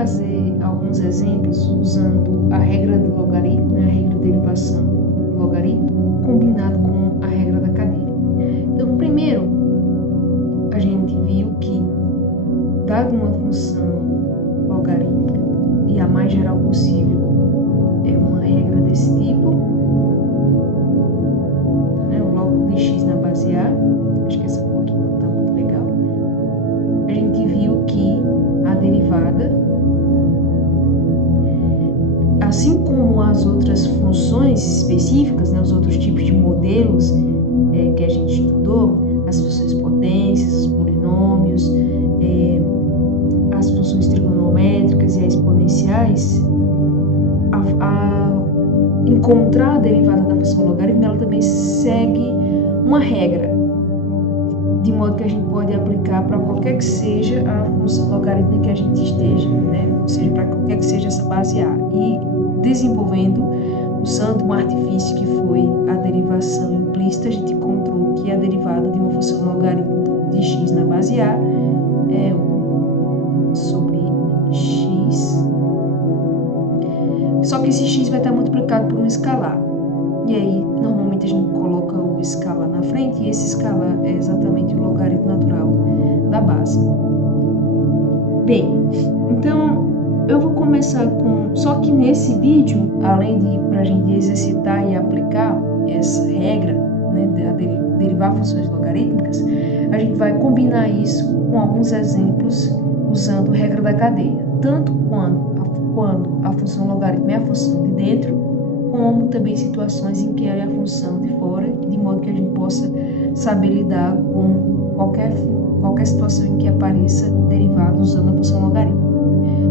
fazer alguns exemplos usando a regra do logaritmo, a regra de derivação do logaritmo, combinado com a regra da cadeia. Então, primeiro, a gente viu que, dado uma função logarítmica, e a mais geral possível é uma regra desse tipo, o log de x na base A, acho que essa foto não está muito legal, a gente viu que a derivada, assim como as outras funções específicas, os outros tipos de modelos que a gente estudou, as funções potências, os polinômios, as funções trigonométricas e as exponenciais, encontrar a derivada da função logarítmica, ela também segue uma regra, de modo que a gente pode aplicar para qualquer que seja a função logarítmica que a gente esteja, ou seja, para qualquer que seja essa base A, e desenvolvendo, usando um artifício que foi a derivação implícita, a gente encontrou que a derivada de uma função logarítmica de x na base A é 1 sobre x, só que esse x vai estar multiplicado por um escalar, e aí normalmente a gente coloca o escalar na frente, e esse escalar é exatamente o logaritmo natural da base. Bem, então eu vou começar com, só que nesse vídeo, além de para a gente exercitar e aplicar essa regra, de derivar funções logarítmicas, a gente vai combinar isso com alguns exemplos usando a regra da cadeia, tanto quando a função logarítmica é a função de dentro, como também situações em que ela é a função de fora, de modo que a gente possa saber lidar com qualquer situação em que apareça derivada usando a função logarítmica.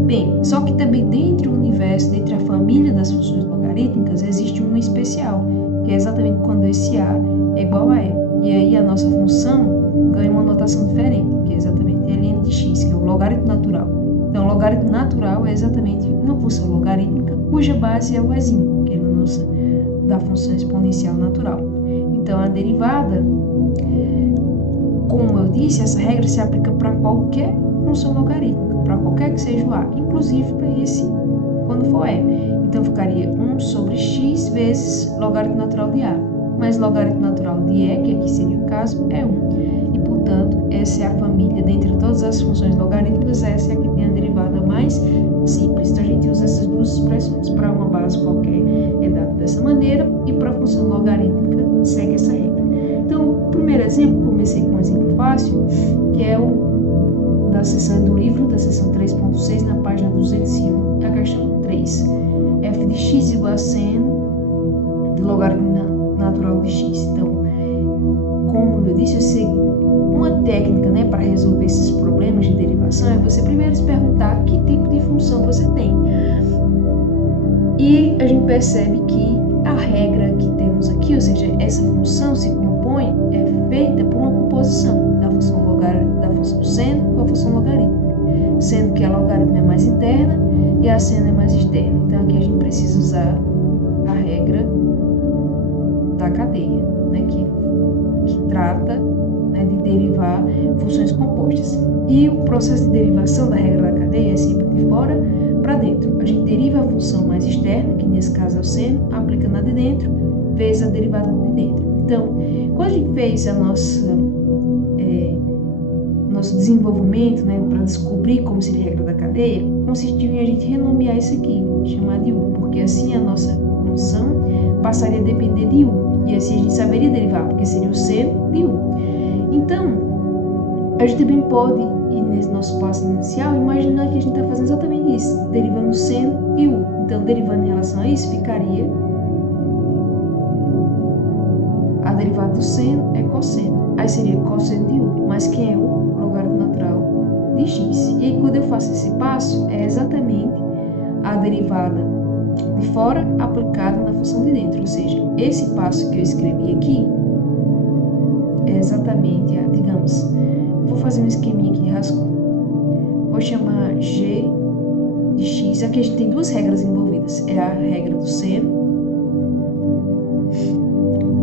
Bem, só que também dentro do universo, dentro da família das funções logarítmicas, existe uma especial, que é exatamente quando esse A é igual a E. E aí a nossa função ganha uma notação diferente, que é exatamente ln de x, que é o logaritmo natural. Então, o logaritmo natural é exatamente uma função logarítmica cuja base é o ezinho, que é da função exponencial natural. Então, a derivada, como eu disse, essa regra se aplica para qualquer função logarítmica, para qualquer que seja o A, inclusive para esse, quando for E. Então, ficaria 1 sobre x vezes logaritmo natural de A, mais logaritmo natural de E, que aqui seria o caso, é 1. E, portanto, essa é a família, dentre todas as funções logarítmicas, essa é a que tem a derivada mais simples. Então, a gente usa essas duas expressões. Para uma base qualquer é dado dessa maneira, e para a função logarítmica segue essa regra. Então, o primeiro exemplo, comecei com um exemplo fácil, que é o da seção do livro, da seção 3.6, na página 201, a questão 3. f de x igual a seno de logaritmo natural de x. Então, como eu disse, eu segui uma técnica para resolver esses problemas de derivação, é você primeiro se perguntar que tipo de função você tem. E a gente percebe que a regra que temos aqui, ou seja, essa função se compõe, é feita por uma composição da função seno com a função logarítmica, sendo que a logarítmica é mais interna e a seno é mais externa. Então aqui a gente precisa usar a regra da cadeia, que trata de derivar funções compostas. E o processo de derivação da regra da cadeia é sempre de fora para dentro. A gente deriva a função mais externa, que nesse caso é o seno, aplica na de dentro, vezes a derivada de dentro. Então, quando a gente fez nosso desenvolvimento para descobrir como seria a regra da cadeia, consistiu em a gente renomear isso aqui, chamar de U, porque assim a nossa função passaria a depender de U, e assim a gente saberia derivar, porque seria o seno de U. Então, a gente também pode, e nesse nosso passo inicial, imaginar que a gente está fazendo exatamente isso, derivando seno de U. Então, derivando em relação a isso, ficaria a derivada do seno é cosseno. Aí seria cosseno de U, mas quem é U? Logaritmo natural de x. E aí, quando eu faço esse passo, é exatamente a derivada de fora aplicada na função de dentro. Ou seja, esse passo que eu escrevi aqui é exatamente digamos, vou fazer um esqueminha aqui de rascunho. Vou chamar g de x. Aqui a gente tem duas regras envolvidas. É a regra do seno,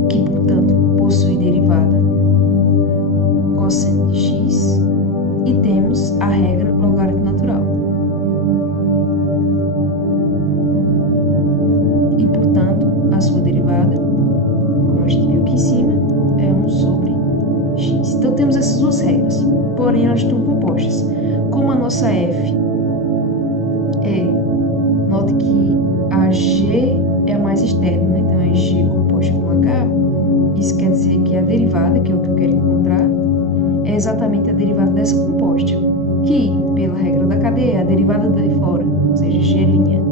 que, portanto, possui derivada cosseno de x, e temos a regra logaritmo natural. E, portanto, a sua derivada, como a gente viu aqui em cima, é 1 sobre x. Então, temos essas duas regras, porém elas estão compostas. Como a nossa f note que a g é a mais externa, né? Então é g composta com h, isso quer dizer que a derivada, que é o que eu quero encontrar, é exatamente a derivada dessa composta, que, pela regra da cadeia, é a derivada de fora, ou seja, g',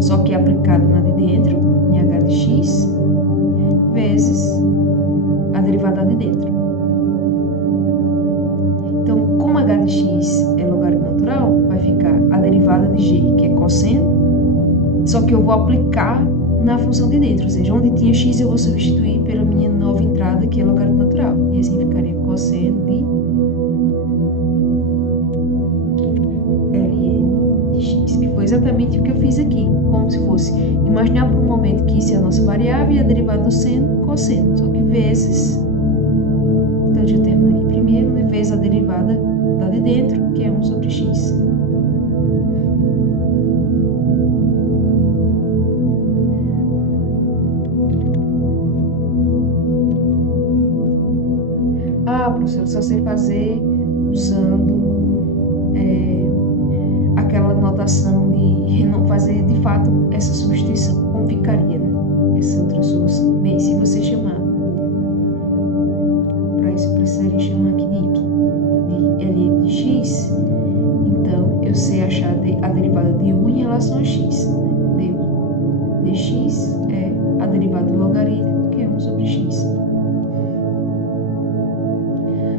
só que aplicada na de dentro, em h de x, vezes a derivada de dentro. Então, como h de x é logaritmo natural, vai ficar a derivada de g, que é cosseno, só que eu vou aplicar na função de dentro, ou seja, onde tinha x eu vou substituir pela minha nova entrada, que é logaritmo natural. E assim ficaria cosseno de ln de x, que foi exatamente o que eu fiz aqui, como se fosse imaginar por um momento que isso é a nossa variável e a derivada do seno, cosseno, só que vezes, então deixa eu terminar aqui primeiro, né, vezes a derivada da de dentro, que é 1 sobre x. Professor, só sei fazer usando aquela notação de fazer de fato essa substituição. Como ficaria, né? Essa outra solução? Bem, se você chamar para isso, eu precisaria chamar aqui de y, de ln de x, então eu sei achar a derivada de u em relação a x. Du dx é a derivada do logaritmo, que é 1 sobre x.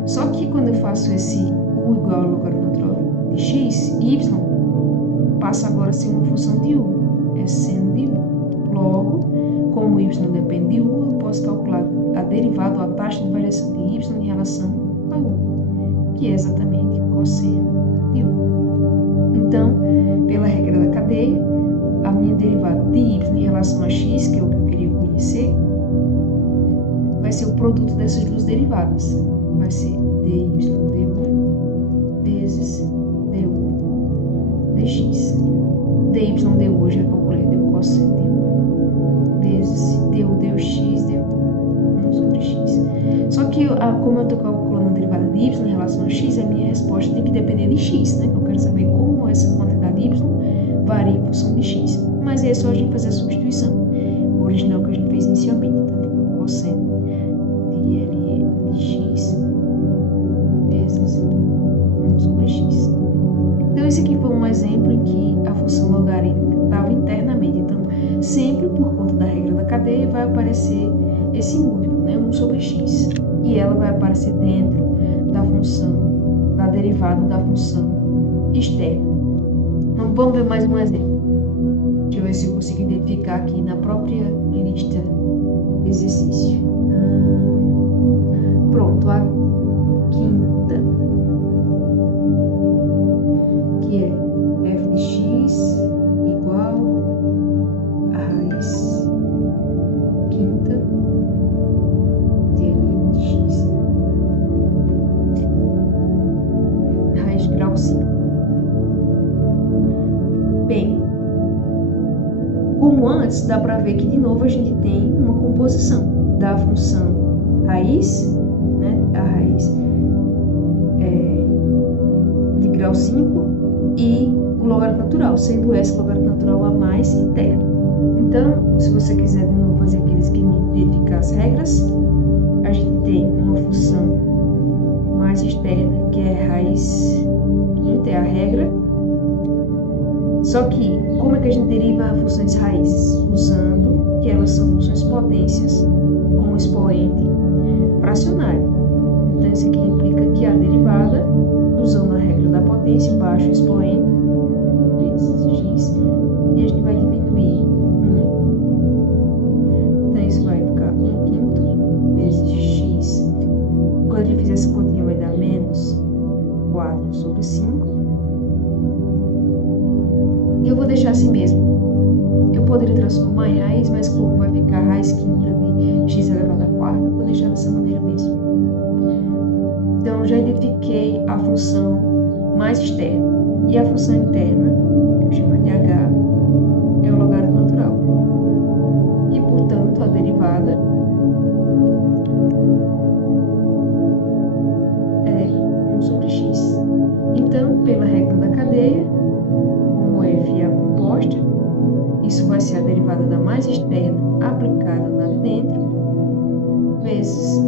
Só que quando eu faço esse u igual ao logaritmo natural de x, y passa agora a ser uma função de u, é seno de u. Logo, como y depende de u, eu posso calcular a derivada ou a taxa de variação de y em relação a u, que é exatamente cosseno de u. Então, pela regra da cadeia, a minha derivada de y em relação a x, que é o que eu queria conhecer, vai ser o produto dessas duas derivadas. Vai ser dy du vezes du dx. Dy du eu já calculei, deu cosseno de u, vezes du dx deu 1 sobre x. Só que, como eu estou calculando a derivada de y em relação a x, a minha resposta tem que depender de x, né? Eu quero saber como essa quantidade y varia em função de x. Mas é só a gente fazer a substituição. O original que a gente fez inicialmente. Então, cosseno de ln de x vezes 1 sobre x. Então, esse aqui foi um exemplo em que a função logarítmica estava internamente. Então, sempre por conta da regra da cadeia, vai aparecer esse múltiplo, né, 1 sobre x. E ela vai aparecer dentro da função, da derivada da função externa. Então, vamos ver mais um exemplo. Deixa eu ver se eu consigo identificar aqui na própria lista de exercício. Pronto, a quinta, que é f de x igual a raiz quinta de ln de x, raiz de grau 5. Bem, como antes, dá para ver que de novo a gente tem uma composição da função raiz, né, a raiz de grau 5 e o logaritmo natural, sendo esse logaritmo natural a mais interna. Então, se você quiser de novo fazer aquele esquema de identificar as regras, a gente tem uma função mais externa, que é raiz quinta, é a regra. Só que, como é que a gente deriva funções raízes? Usando que elas são funções potências com expoente fracionário. Então, isso aqui implica que a derivada, usando a regra da potência, baixa o expoente, vezes x, e a gente vai diminuir 1. Então, isso vai ficar 1/5 vezes x. Quando a gente fizer essa continha, vai dar menos 4 sobre 5. E eu vou deixar assim mesmo. Eu poderia transformar em raiz, mas como vai ficar raiz quinta de x elevado à quarta, eu vou deixar dessa maneira mesmo. Então, já identifiquei a função mais externa. E a função interna que eu chamo de H, é o logaritmo natural. E, portanto, a derivada é 1 sobre x. Então, pela regra da cadeia, como f é a composta, isso vai ser a derivada da mais externa aplicada na de dentro, vezes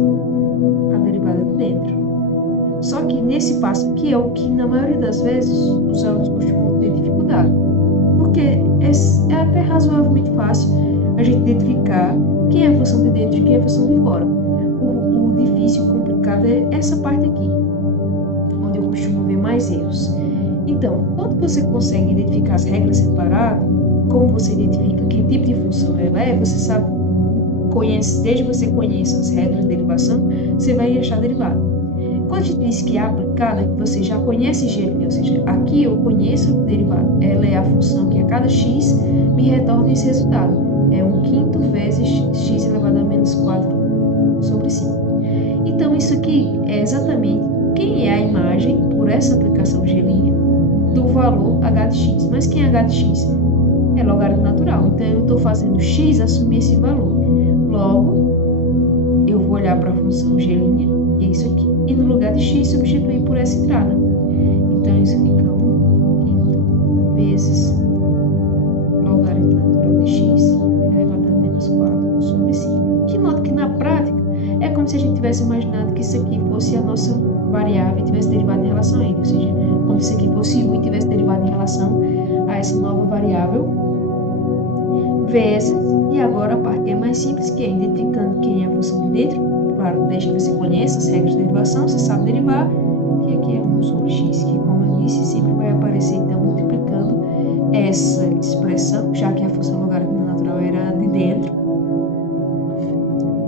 a derivada de dentro. Só que nesse passo aqui é o que, na maioria das vezes, os alunos costumam ter dificuldade. Porque é até razoavelmente fácil a gente identificar quem é a função de dentro e quem é a função de fora. O difícil, o complicado é essa parte aqui, onde eu costumo ver mais erros. Então, quando você consegue identificar as regras separadas, como você identifica que tipo de função ela é, você sabe, desde que você conheça as regras de derivação, você vai achar a derivada. Quando a gente diz que é aplicada, que você já conhece G, ou seja, aqui eu conheço a derivada, ela é a função que a cada x me retorna esse resultado. É 1/5 vezes x elevado a menos 4 sobre 5. Então, isso aqui é exatamente quem é a imagem, por essa aplicação G', do valor h de x. Mas quem é h de x? É logaritmo natural. Então, eu estou fazendo x assumir esse valor. Logo, eu vou olhar para a função G', que é isso aqui, e no lugar de x, substituir por essa entrada. Então, isso fica 1/5 vezes logaritmo natural de x elevado a menos 4 sobre 5. De modo que, na prática, é como se a gente tivesse imaginado que isso aqui fosse a nossa variável e tivesse derivado em relação a ele. Ou seja, como se isso aqui fosse u e tivesse derivado em relação a essa nova variável, vezes, e agora a parte é mais simples, que é identificando quem é a função de dentro. Claro, desde que você conheça as regras de derivação, você sabe derivar, que aqui é 1 sobre x, que, como eu disse, sempre vai aparecer, então, multiplicando essa expressão, já que a função logarítmica natural era de dentro,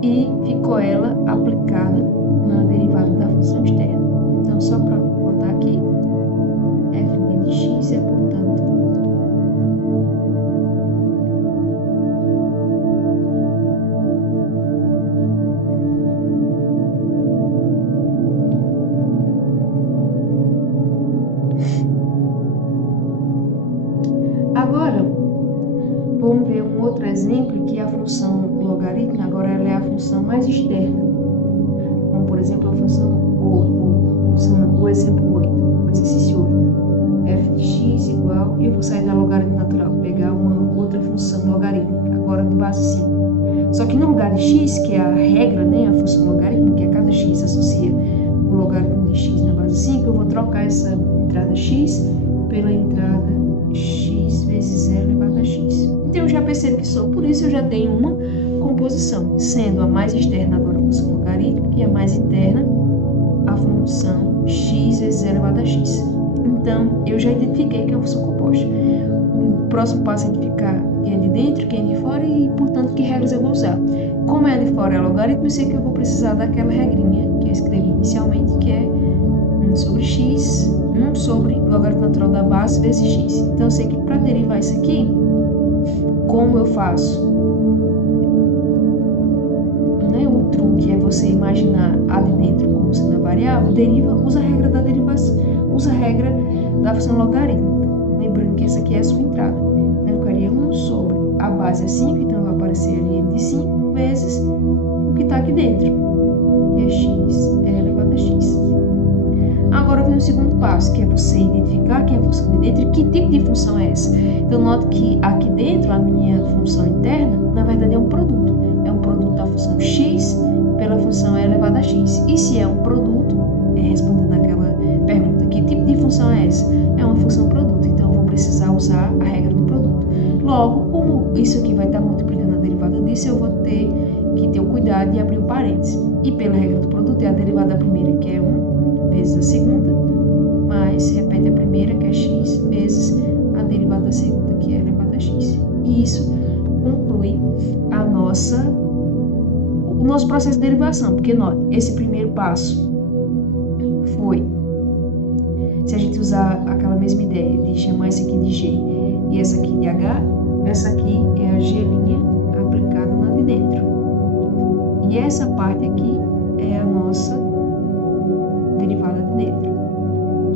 e ficou ela aplicada na derivada da função externa. Então, só para botar aqui, f de x é, portanto, agora, vamos ver um outro exemplo que a função logarítmica, agora ela é a função mais externa. Como, por exemplo, a função o exemplo 8, o exercício 8. F de x igual, e eu vou sair da logaritmo natural, pegar uma outra função logarítmica, agora de base 5. Só que no lugar de x, que é a regra, né, a função logarítmica, que a cada x associa o logaritmo de x na base 5, eu vou trocar essa entrada x pela entrada x vezes zero elevado a x. Então, eu já percebo que só por isso eu já tenho uma composição, sendo a mais externa agora a função logarítmica e a mais interna a função x vezes zero elevado a x. Então, eu já identifiquei que é uma função composta. O próximo passo é identificar quem é de dentro, quem é de fora e, portanto, que regras eu vou usar. Como é de fora é logaritmo, eu sei que eu vou precisar daquela regrinha que eu escrevi inicialmente, que é 1 sobre x, 1 sobre logaritmo natural da base vezes x. Então, eu sei que para derivar isso aqui, como eu faço? Né? O truque é você imaginar a de dentro como sendo a variável, usa a regra da derivação, usa a regra da função logarítmica. Lembrando que essa aqui é a sua entrada. Então, eu ficaria 1 sobre a base é 5, então vai aparecer ali m de 5 vezes o que está aqui dentro, que é x elevado a x. Agora vem o segundo passo, que é você identificar quem é a função de dentro e que tipo de função é essa. Então, note que aqui dentro, a minha função interna, na verdade, é um produto. É um produto da função x pela função e elevado a x. E se é um produto, respondendo aquela pergunta, que tipo de função é essa? É uma função produto, então eu vou precisar usar a regra do produto. Logo, como isso aqui vai estar multiplicando a derivada disso, eu vou ter que ter o cuidado de abrir o parênteses. E pela regra do produto, é a derivada da primeira, que é 1, vezes a segunda, mais, repete a primeira, que é x, vezes a derivada da segunda, que é elevado a x. E isso conclui o nosso processo de derivação, porque note, esse primeiro passo foi, se a gente usar aquela mesma ideia de chamar esse aqui de G e essa aqui de H, essa aqui é a G' aplicada lá de dentro. E essa parte aqui é a nossa derivada de dentro,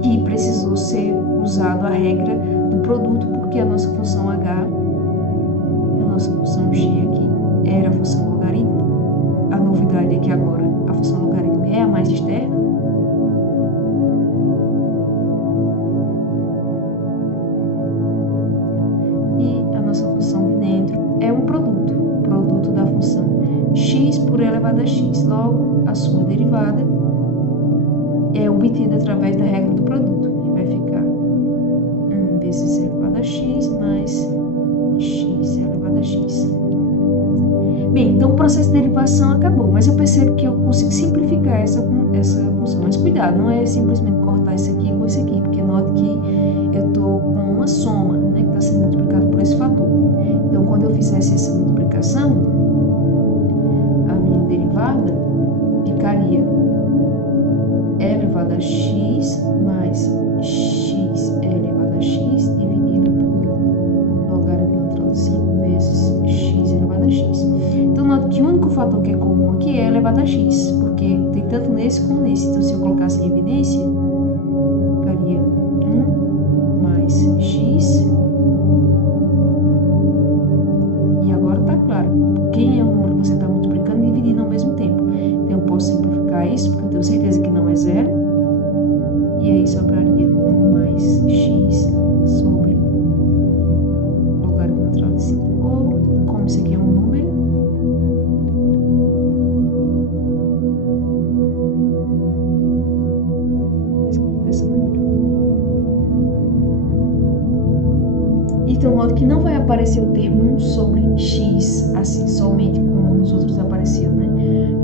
que precisou ser usado a regra do produto, porque a nossa função H, a nossa função G aqui, era a função logaritmo. A novidade é que agora a função logaritmo é a mais externa. E a nossa função de dentro é um produto da função x por e elevado a x. Logo, a sua derivada é obtida através da regra do produto, que vai ficar 1 vezes e elevado a x mais x elevado a x. Bem, então o processo de derivação acabou, mas eu percebo que eu consigo simplificar essa função. Mas cuidado, não é simplesmente cortar isso aqui com isso aqui, porque note que eu estou com uma soma, né, que está sendo multiplicado por esse fator. Então, quando eu fizesse essa multiplicação, a minha derivada ficaria e elevado a x mais x elevado a x dividido por logaritmo natural de 5 vezes x elevado a x. Então, note que o único fator que é comum aqui é elevado a x, porque tem tanto nesse como nesse. Então, se eu colocasse em evidência, ficaria 1 mais x. E agora está claro, quem é o número que você está multiplicando e dividindo ao mesmo tempo. Então, eu posso simplificar isso, porque eu tenho certeza que não é zero. E aí sobraria 1 mais x sobre logaritmo natural de 5. Ou, como isso aqui é um número, dessa maneira. Então, modo que não vai aparecer o termo 1 sobre x, assim, somente como nos outros apareceu, né?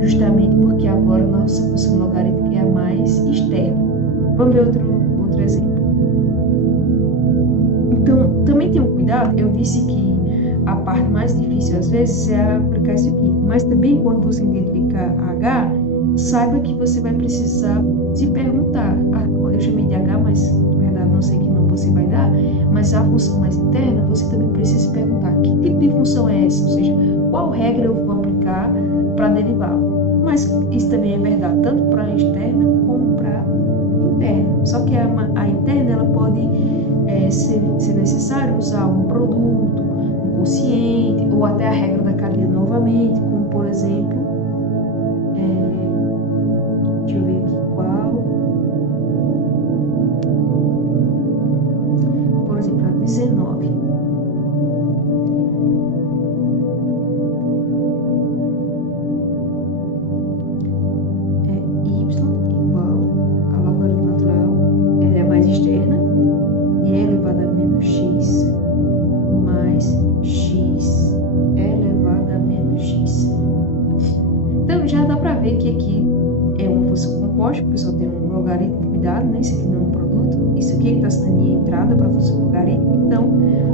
Justamente porque agora nossa função logarítmica é a mais externa. Vamos ver outro exemplo. Então, também tenham cuidado, eu disse que a parte mais difícil às vezes é aplicar isso aqui, mas também quando você identificar H, saiba que você vai precisar se perguntar, eu chamei de H, mas na verdade não sei que nome você vai dar, mas a função mais interna, você também precisa se perguntar que tipo de função é essa, ou seja, qual regra eu vou aplicar para derivar. Mas isso também é verdade, tanto para a externa como para a interna. Só que a interna ela pode ser necessário usar um produto, um quociente, ou até a regra da cadeia novamente, como por exemplo, deixa eu ver aqui qual. Por exemplo, a 19. Externa e é elevado a menos x mais x elevado a menos x. Então já dá para ver que aqui é uma função composta, porque só tem um logaritmo, cuidado, né? Isso aqui não é um produto, isso aqui é que está sendo a minha entrada para a função logarítmica. Então,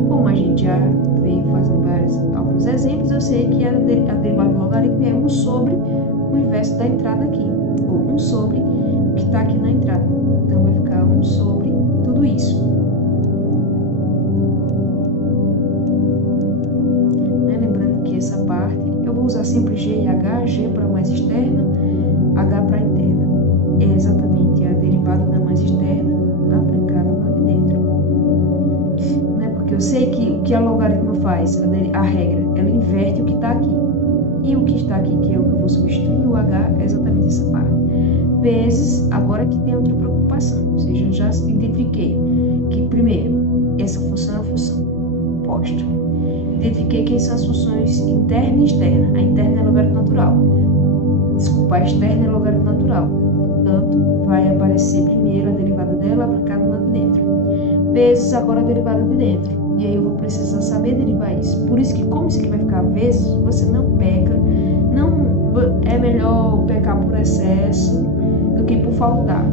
como a gente já veio fazendo alguns exemplos, eu sei que a derivada do logaritmo é 1 sobre o inverso da entrada aqui, ou 1 sobre o que está aqui na entrada. Então vai ficar 1 sobre tudo isso. Lembrando que essa parte eu vou usar sempre G e H, G para a mais externa, H para a interna. É exatamente a derivada da mais externa aplicada na de dentro. Porque eu sei que o que a logaritmo faz, a regra, ela inverte o que está aqui. E o que está aqui, que é o que eu vou substituir, o H, é exatamente essa parte. Vezes, agora que tem outra preocupação, ou seja, eu já identifiquei que, primeiro, essa função é a função oposta. Identifiquei quem são as funções interna e externa. A interna é logaritmo natural. Desculpa, a externa é logaritmo natural. Portanto, vai aparecer primeiro a derivada dela aplicada na de dentro. Vezes agora a derivada de dentro. E aí eu vou precisar saber derivar isso. Por isso que, como isso aqui vai ficar vezes, você não peca. É melhor pecar por excesso do que por faltar.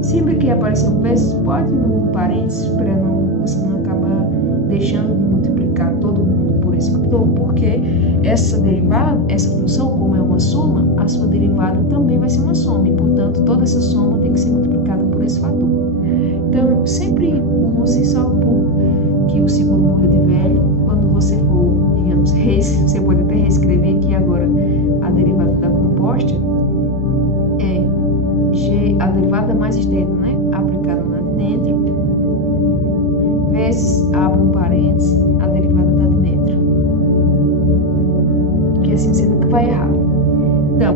Sempre que aparecer um vezes, pode ir no parênteses para você não acabar deixando de multiplicar todo mundo por esse fator, porque essa derivada, essa função, como é uma soma, a sua derivada também vai ser uma soma, e portanto toda essa soma tem que ser multiplicada por esse fator. Então, sempre use, só que o seguro morra de velho, quando você for, digamos, você pode até reescrever que agora a derivada da composta é a derivada mais externa, né? Aplicada na de dentro, vezes, abro um parênteses, a derivada está de dentro. Porque assim você nunca vai errar. Então,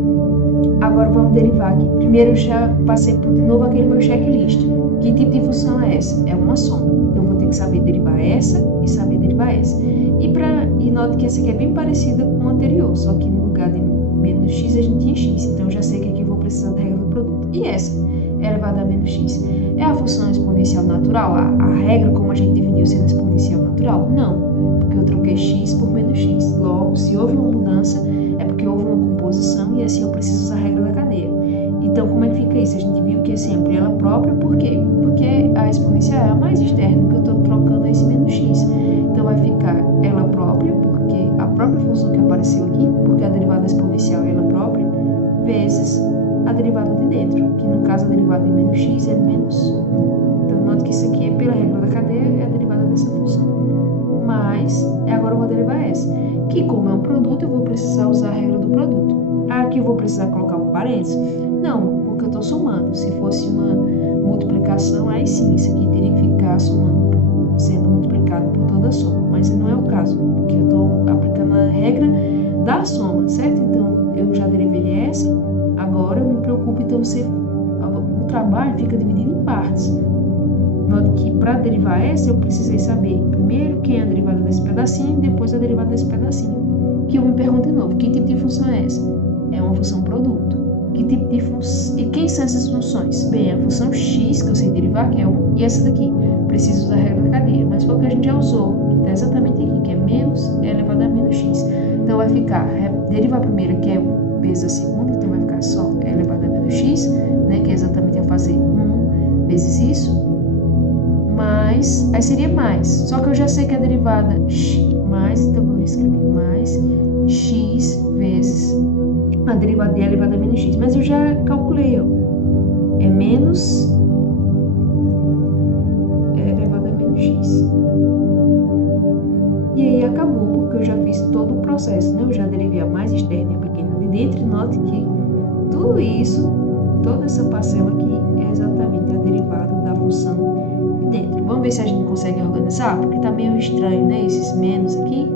agora vamos derivar aqui. Primeiro eu já passei por de novo aquele meu checklist. Que tipo de função é essa? É uma soma. Então eu vou ter que saber derivar essa e saber derivar essa. E note que essa aqui é bem parecida com a anterior, só que no lugar de menos x a gente tinha x. Então eu já sei que aqui eu vou precisar da regra do produto. E essa? Elevada a menos x. É a função exponencial natural? A regra como a gente definiu sendo exponencial natural? Não, porque eu troquei x por menos x. Logo, se houve uma mudança, é porque houve uma composição e assim eu preciso usar a regra da cadeia. Então, como é que fica isso? A gente viu que é sempre ela própria, por quê? Porque a exponencial é a mais externa, que eu estou trocando esse menos x. Então, vai ficar ela própria, porque a própria função que apareceu aqui, porque a derivada exponencial é ela própria, vezes a derivada de dentro, que no caso a derivada de menos x é menos 1. Então, note que isso aqui é pela regra da cadeia, é a derivada dessa função. Mas, agora eu vou derivar essa, que como é um produto, eu vou precisar usar a regra do produto. Aqui eu vou precisar colocar um parênteses? Não, porque eu estou somando. Se fosse uma multiplicação, aí sim, isso aqui teria que ficar somando, sendo multiplicado por toda a soma. Mas não é o caso, porque eu estou aplicando a regra da soma, certo? Então, eu já derivei essa, agora eu me preocupo, então o trabalho fica dividido em partes. Note que para derivar essa, eu precisei saber primeiro quem é a derivada desse pedacinho e depois a derivada desse pedacinho. Que eu me pergunto de novo, que tipo de função é essa? É uma função produto. Que tipo de função? E quem são essas funções? Bem, a função x, que eu sei derivar, que é 1, e essa daqui. Preciso usar a regra da cadeia, mas foi o que a gente já usou, que está exatamente aqui, que é menos elevado a menos x. Então vai ficar, derivar a primeira, que é 1, vezes a segunda, então vai ficar só elevado a menos x, né, que é exatamente a fazer 1 vezes isso, mais, aí seria mais, só que eu já sei que a derivada mais, então vou escrever mais x vezes a derivada de elevado a menos x, mas eu já calculei, ó, é menos elevado a menos x. E aí acabou, porque eu já fiz todo o processo, né? Eu já derivei a mais externa e a pequena de dentro, e note que tudo isso, toda essa parcela aqui é exatamente a derivada da função de dentro. Vamos ver se a gente consegue organizar, porque tá meio estranho, né? Esses menos aqui.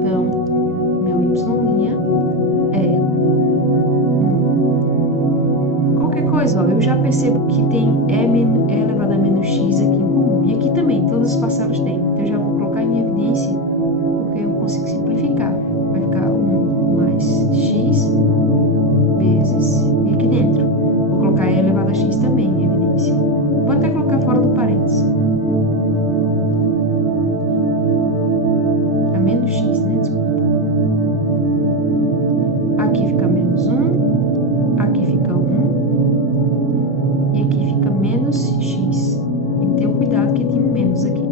Então, meu y' é qualquer coisa, ó, eu já percebo que tem e elevado a menos x aqui em comum. E aqui também, todas as parcelas têm. Então, eu já vou colocar em evidência, porque eu consigo simplificar. Vai ficar 1 mais x vezes, e aqui dentro, vou colocar e elevado a x também em evidência. Vou até colocar fora do parênteses. A menos x, né? Desculpa. Aqui fica menos 1, aqui fica 1, e aqui fica menos x. Tem que ter cuidado que tem um menos aqui.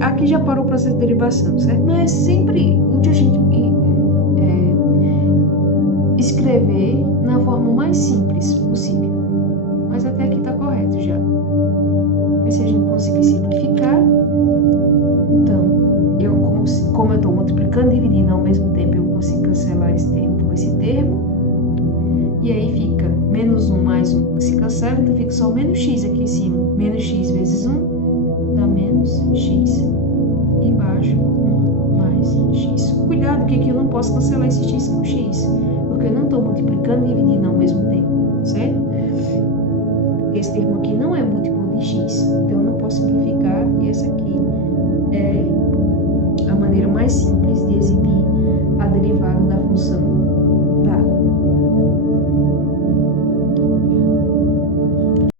Aqui já parou o processo de derivação, certo? Mas é sempre útil a gente escrever na forma mais simples possível. Mas até aqui está correto já. Mas se a gente conseguir simplificar, então, como eu estou multiplicando e dividindo ao mesmo tempo, eu consigo cancelar esse termo com esse termo. E aí fica menos 1 mais 1 que se cancela, então fica só menos x aqui em cima. Menos x vezes 1 dá menos x. E embaixo, 1 mais x. Cuidado que aqui eu não posso cancelar esse x com x, porque eu não estou multiplicando e dividindo ao mesmo tempo, certo? Porque esse termo aqui não é múltiplo de x, então eu não posso simplificar, e essa aqui é a maneira mais simples de exibir a derivada da função